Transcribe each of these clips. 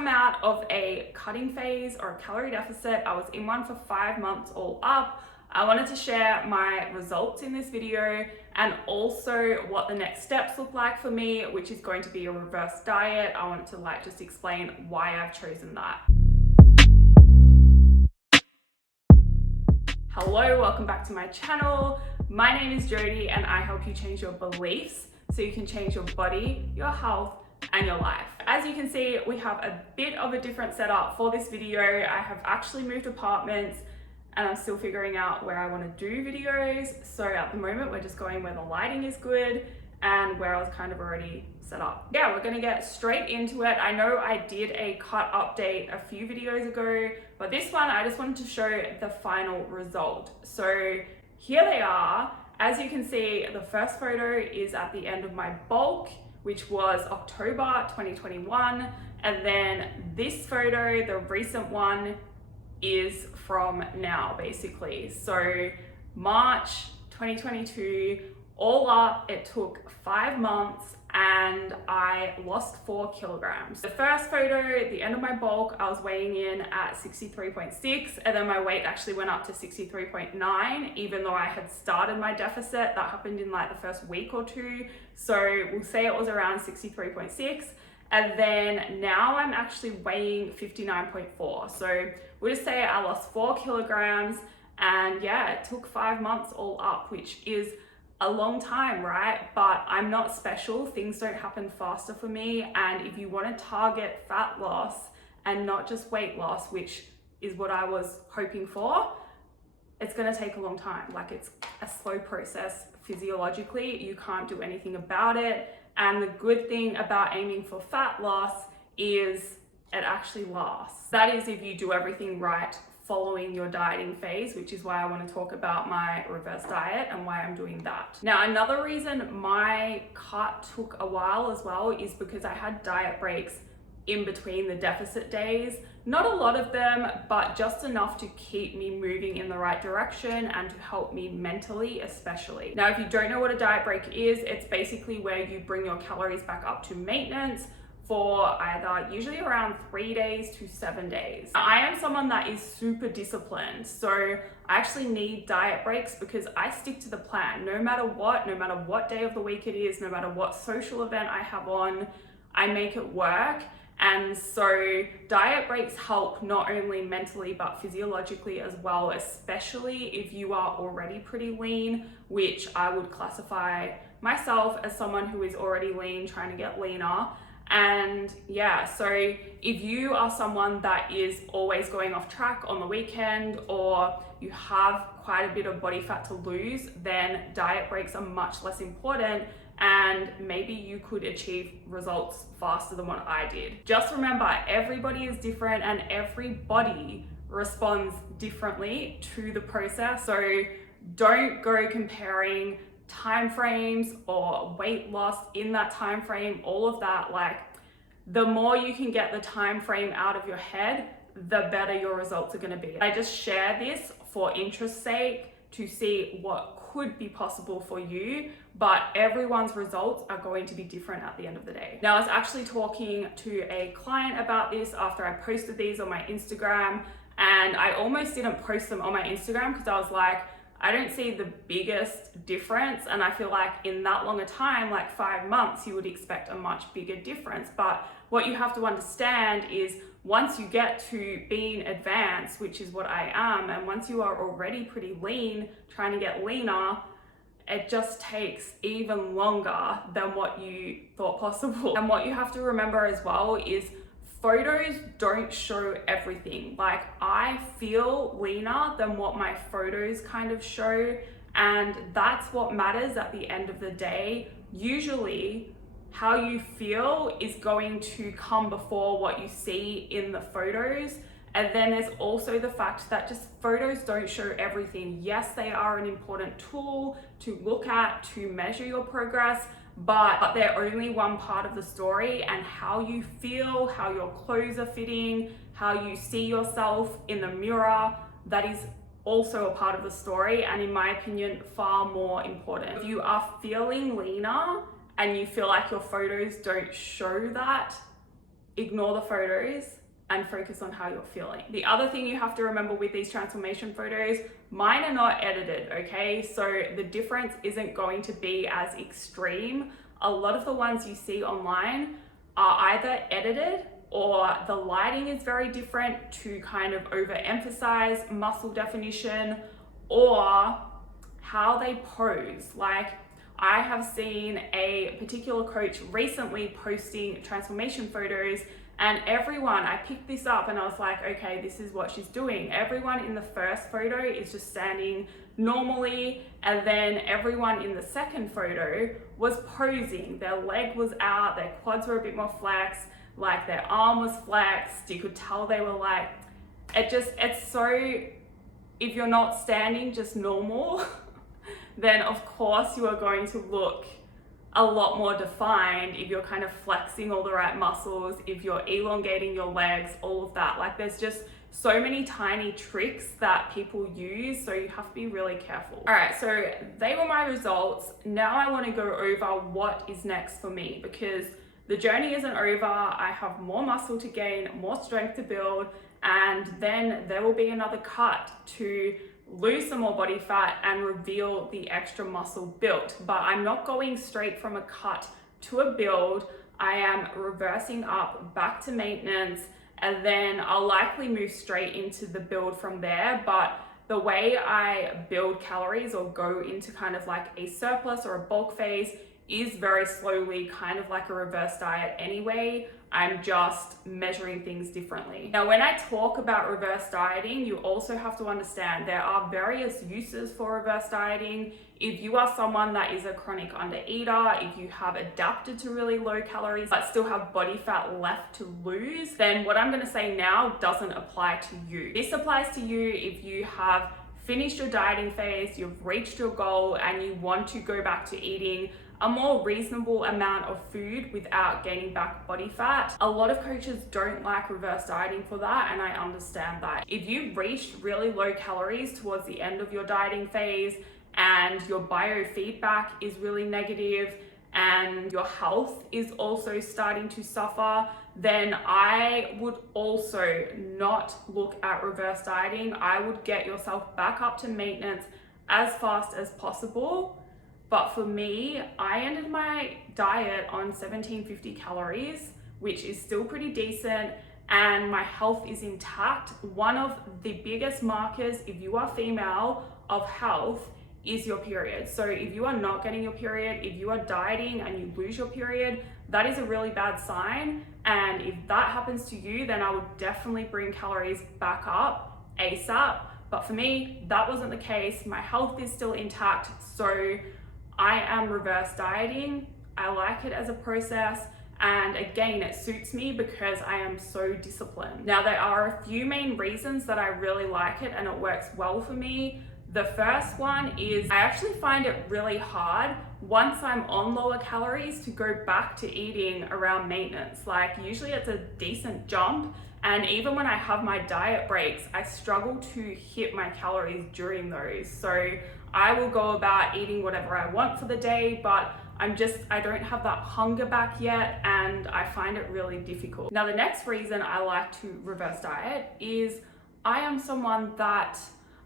come out of a cutting phase or a calorie deficit. I was in one for 5 months all up. I wanted to share my results in this video and also what the next steps look like for me, which is going to be a reverse diet. I wanted to just explain why I've chosen that. Hello, welcome back to my channel. My name is Jody and I help you change your beliefs so you can change your body, your health, and your life. As you can see, we have a bit of a different setup for this video. I have actually moved apartments and I'm still figuring out where I want to do videos. So at the moment, we're just going where the lighting is good and where I was kind of already set up. Yeah, we're gonna get straight into it. I know I did a cut update a few videos ago, but this one, I just wanted to show the final result. So here they are. As you can see, the first photo is at the end of my bulk, which was October 2021. And then this photo, the recent one, is from now, basically. So March 2022, all up, it took 5 months and I lost 4 kilograms. The first photo, the end of my bulk, I was weighing in at 63.6 and then my weight actually went up to 63.9, even though I had started my deficit. That happened in like the first week or two. So we'll say it was around 63.6. And then now I'm actually weighing 59.4. So we'll just say I lost 4 kilograms and yeah, it took 5 months all up, which is a long time, right? But I'm not special. Things don't happen faster for me. And if you want to target fat loss and not just weight loss, which is what I was hoping for, it's going to take a long time. Like, it's a slow process physiologically. You can't do anything about it. And the good thing about aiming for fat loss is it actually lasts. That is if you do everything right following your dieting phase, which is why I want to talk about my reverse diet and why I'm doing that. Now, another reason my cut took a while as well is because I had diet breaks in between the deficit days. Not a lot of them, but just enough to keep me moving in the right direction and to help me mentally, especially. Now, if you don't know what a diet break is, it's basically where you bring your calories back up to maintenance for either usually around 3 days to 7 days. I am someone that is super disciplined, so I actually need diet breaks because I stick to the plan no matter what day of the week it is, no matter what social event I have on, I make it work. And so diet breaks help not only mentally but physiologically as well, especially if you are already pretty lean, which I would classify myself as someone who is already lean, trying to get leaner. And yeah, so if you are someone that is always going off track on the weekend or you have quite a bit of body fat to lose, then diet breaks are much less important and maybe you could achieve results faster than what I did. Just remember, everybody is different and everybody responds differently to the process. So don't go comparing time frames or weight loss in that time frame, all of that. Like, the more you can get the time frame out of your head, the better your results are going to be. I just share this for interest's sake to see what could be possible for you, but everyone's results are going to be different at the end of the day. Now, I was actually talking to a client about this after I posted these on my Instagram, and I almost didn't post them on my Instagram because I was like, I don't see the biggest difference. And I feel like in that long a time, like 5 months, you would expect a much bigger difference. But what you have to understand is once you get to being advanced, which is what I am, and once you are already pretty lean, trying to get leaner, it just takes even longer than what you thought possible. And what you have to remember as well is photos don't show everything. Like, I feel leaner than what my photos kind of show, and that's what matters at the end of the day. Usually, how you feel is going to come before what you see in the photos. And then there's also the fact that just photos don't show everything. Yes, they are an important tool to look at, to measure your progress, but they're only one part of the story. And how you feel, how your clothes are fitting, how you see yourself in the mirror, that is also a part of the story, and in my opinion, far more important. If you are feeling leaner and you feel like your photos don't show that, ignore the photos and focus on how you're feeling. The other thing you have to remember with these transformation photos, mine are not edited, okay? So the difference isn't going to be as extreme. A lot of the ones you see online are either edited or the lighting is very different to kind of overemphasize muscle definition, or how they pose. Like, I have seen a particular coach recently posting transformation photos, and everyone, I picked this up and I was like, okay, this is what she's doing. Everyone in the first photo is just standing normally, and then everyone in the second photo was posing. Their leg was out, their quads were a bit more flexed, like their arm was flexed. You could tell they were like, it's so, if you're not standing just normal, then of course you are going to look a lot more defined if you're kind of flexing all the right muscles, if you're elongating your legs, all of that. Like, there's just so many tiny tricks that people use, so you have to be really careful. All right, so they were my results. Now I want to go over what is next for me, because the journey isn't over. I have more muscle to gain, more strength to build, and then there will be another cut to lose some more body fat and reveal the extra muscle built. But I'm not going straight from a cut to a build. I am reversing up back to maintenance, and then I'll likely move straight into the build from there. But the way I build calories or go into kind of like a surplus or a bulk phase is very slowly, kind of like a reverse diet anyway. I'm just measuring things differently. Now, when I talk about reverse dieting, you also have to understand there are various uses for reverse dieting. If you are someone that is a chronic undereater, if you have adapted to really low calories but still have body fat left to lose, then what I'm gonna say now doesn't apply to you. This applies to you if you have finished your dieting phase, you've reached your goal, and you want to go back to eating a more reasonable amount of food without gaining back body fat. A lot of coaches don't like reverse dieting for that, and I understand that. If you've reached really low calories towards the end of your dieting phase and your biofeedback is really negative and your health is also starting to suffer, then I would also not look at reverse dieting. I would get yourself back up to maintenance as fast as possible. But for me, I ended my diet on 1750 calories, which is still pretty decent, and my health is intact. One of the biggest markers, if you are female, of health is your period. So if you are not getting your period, if you are dieting and you lose your period, that is a really bad sign. And if that happens to you, then I would definitely bring calories back up ASAP. But for me, that wasn't the case. My health is still intact, so I am reverse dieting. I like it as a process, and again, it suits me because I am so disciplined. Now, there are a few main reasons that I really like it and it works well for me. The first one is I actually find it really hard once I'm on lower calories to go back to eating around maintenance. Like, usually it's a decent jump, and even when I have my diet breaks, I struggle to hit my calories during those. So I will go about eating whatever I want for the day, but I don't have that hunger back yet, and I find it really difficult. Now, the next reason I like to reverse diet is I am someone that,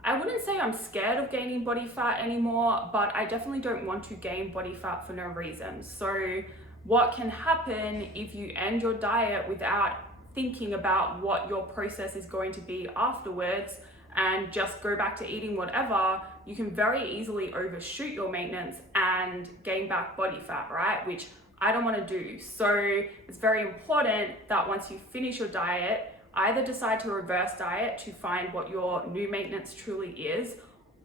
I wouldn't say I'm scared of gaining body fat anymore, but I definitely don't want to gain body fat for no reason. So what can happen if you end your diet without thinking about what your process is going to be afterwards and just go back to eating whatever, you can very easily overshoot your maintenance and gain back body fat, right? Which I don't want to do. So it's very important that once you finish your diet, either decide to reverse diet to find what your new maintenance truly is,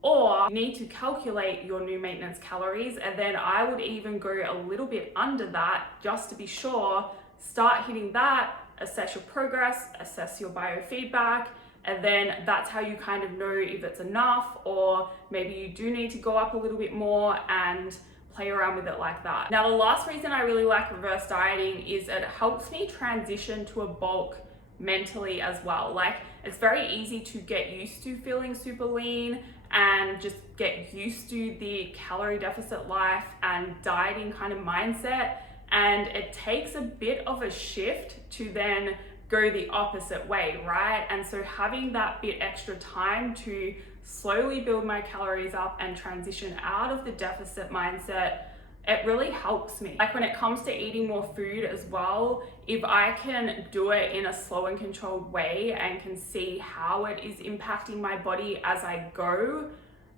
or you need to calculate your new maintenance calories, and then I would even go a little bit under that just to be sure. Start hitting that, assess your progress, assess your biofeedback, and then that's how you kind of know if it's enough, or maybe you do need to go up a little bit more and play around with it like that. Now, the last reason I really like reverse dieting is it helps me transition to a bulk mentally as well. Like, it's very easy to get used to feeling super lean and just get used to the calorie deficit life and dieting kind of mindset. And it takes a bit of a shift to then go the opposite way, right? And so having that bit extra time to slowly build my calories up and transition out of the deficit mindset, it really helps me. Like when it comes to eating more food as well, if I can do it in a slow and controlled way and can see how it is impacting my body as I go,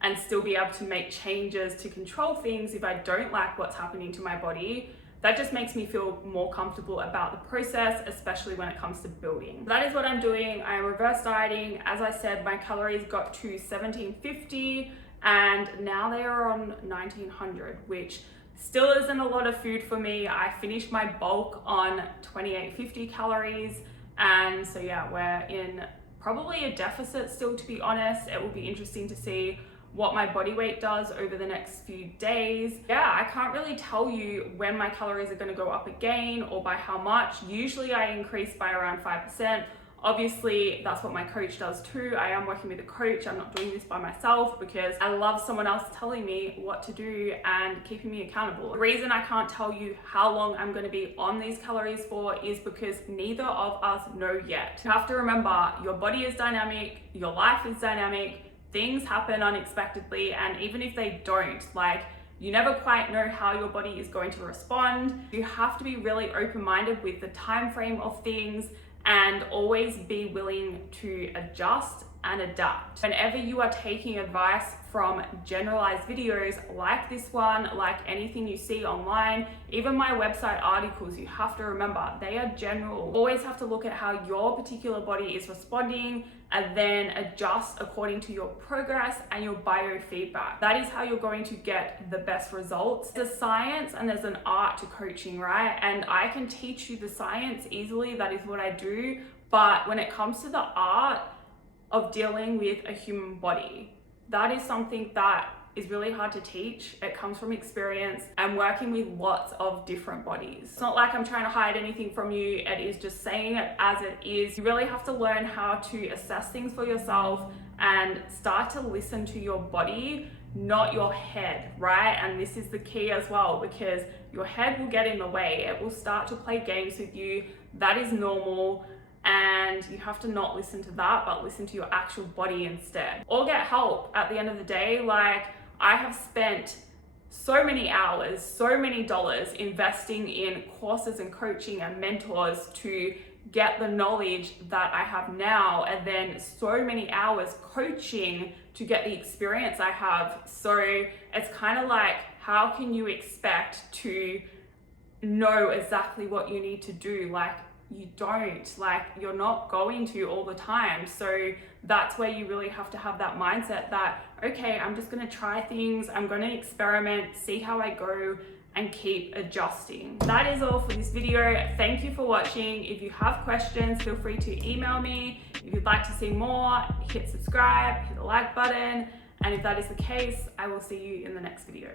and still be able to make changes to control things if I don't like what's happening to my body, that just makes me feel more comfortable about the process, especially when it comes to building. That is what I'm doing. I'm reverse dieting. As I said, my calories got to 1750 and now they are on 1900, which still isn't a lot of food for me. I finished my bulk on 2850 calories. And so yeah, we're in probably a deficit still, to be honest. It will be interesting to see what my body weight does over the next few days. Yeah, I can't really tell you when my calories are gonna go up again or by how much. Usually I increase by around 5%. Obviously, that's what my coach does too. I am working with a coach. I'm not doing this by myself because I love someone else telling me what to do and keeping me accountable. The reason I can't tell you how long I'm gonna be on these calories for is because neither of us know yet. You have to remember, your body is dynamic, your life is dynamic, things happen unexpectedly, and even if they don't, like, you never quite know how your body is going to respond. You have to be really open-minded with the time frame of things and always be willing to adjust and adapt. Whenever you are taking advice from generalized videos like this one, like anything you see online, even my website articles, you have to remember they are general. Always have to look at how your particular body is responding and then adjust according to your progress and your biofeedback. That is how you're going to get the best results. There's a science and there's an art to coaching, right? And I can teach you the science easily, that is what I do. But when it comes to the art of dealing with a human body, that is something that is really hard to teach. It comes from experience and working with lots of different bodies. It's not like I'm trying to hide anything from you. It is just saying it as it is. You really have to learn how to assess things for yourself and start to listen to your body, not your head, right? And this is the key as well, because your head will get in the way. It will start to play games with you. That is normal. And you have to not listen to that, but listen to your actual body instead. Or get help at the end of the day. Like, I have spent so many hours, so many dollars investing in courses and coaching and mentors to get the knowledge that I have now, and then so many hours coaching to get the experience I have. So it's kind of like, how can you expect to know exactly what you need to do? Like, you don't, like, you're not going to all the time. So that's where you really have to have that mindset that, okay, I'm just going to try things, I'm going to experiment, see how I go, and keep adjusting. That is all for this video. Thank you for watching. If you have questions, feel free to email me. If you'd like to see more, hit subscribe, hit the like button. And if that is the case, I will see you in the next video.